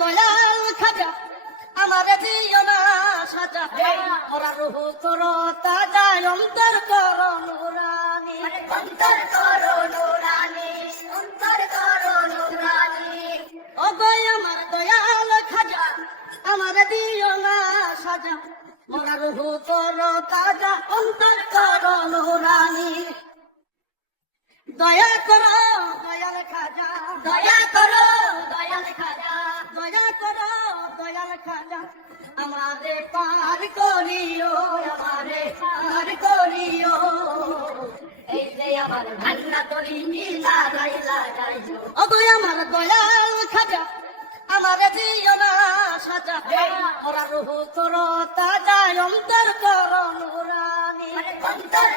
দয়াল খাজা আমার দিও না সাজা। ওরা রুহু তোর তাজা অন্তর কর নুরানি। অন্তর করো নুরানি অন্তর করো নুরানি। ও গয় আমার দয়াল খাজা আমার দিও না সাজা। মোরা রুহু তোর তাজা অন্তর কর নুরানি। দয়া করো, দয়াল খাজা। দয়া করো, দয়াল খাজা। দয়া করো, দয়াল খাজা। আমাদের পার করিও, আমারে পার করিও। এই যে আমার ভান্না করি নীলা রাইলা যাইও ও গো আমার দয়াল খাজা, আমারে দিও না সাজা। ওরা রুহু তোর তাজা অন্তর কর নুরানি। অন্তর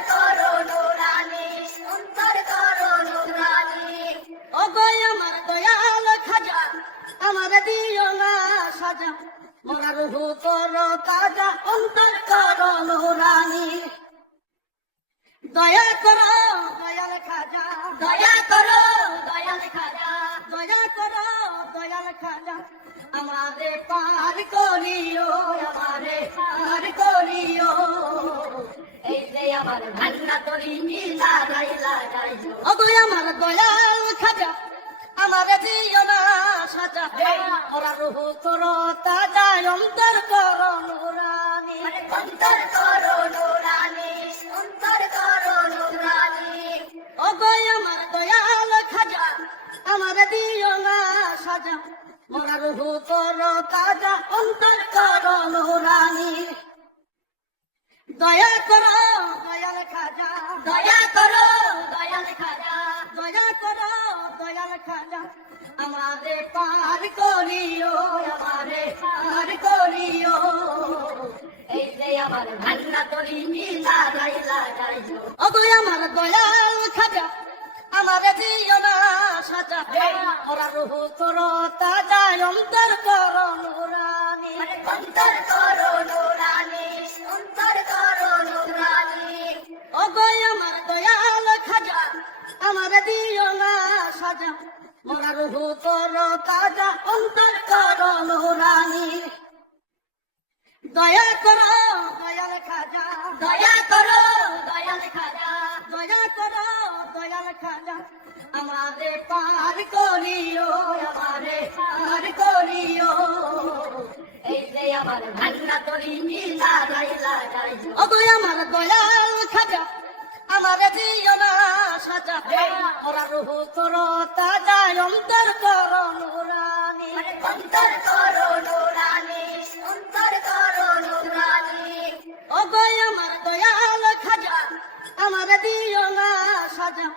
আমারে দিও না সাজা। মোরা রুহু তোর তাজা, অন্তর কর নুরানি। দয়া করো, দয়াল খাজা। দয়া করো, দয়াল খাজা। দয়া করো, দয়াল খাজা। আমাদের পার করিও, আমারে পার করিও। এই যে আমার ভান্না করি নীলা, রাইলা যাইও ওগো আমার দয়াল খাজা। আমার দিও না সাজা। ওরা রুহু তোর তাজা অন্তর কর নুরানি। অন্তর করো নুরানি অন্তর করো নুরানি। ওগো আমার দয়াল খাজা আমার দিও না সাজা। মোরা রুহু তোর তাজা অন্তর কর নুরানি। দয়া করো দয়াল খাজা। দয়া করো দয়াল খাজা। করো দয়াল খাজা পার করিও আমারে পার করিও। এই যে আমার ভান্না করি নীলা রাইলা যাইও ওগো আমার দয়াল খাজা আমারে দিও না সাজা। ওরা রুহু তোর তাজা অন্তর কর নুরানি। অন্তর করো নুরানি অন্তর করো নুরানি। ওগো আমার দয়াল আমারে দিও না সাজা। মোরা রুহু তোর তাজা, অন্তর কর নুরানি দয়া করো, দয়াল খাজা। দয়া করো, দয়াল খাজা। দয়া করো, দয়াল খাজা। আমাদের পার করিও, আমারে পার করিও। এই যে আমার ভান্না করি নীলা রাইলা যাইও ওগো আমার দয়াল খাজা, আমার দিও না ওরা রুহু তোর তাজা অন্তর কর নুরানি। অন্তর করো নুরানি অন্তর করো নুরানি। ওগো আমার দয়াল খাজা আমার দিও না সাজা।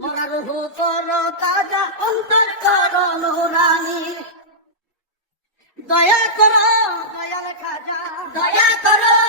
মোরা রুহু তোর তাজা অন্তর কর নুরানি। দয়া করো দয়াল খাজা দয়া করো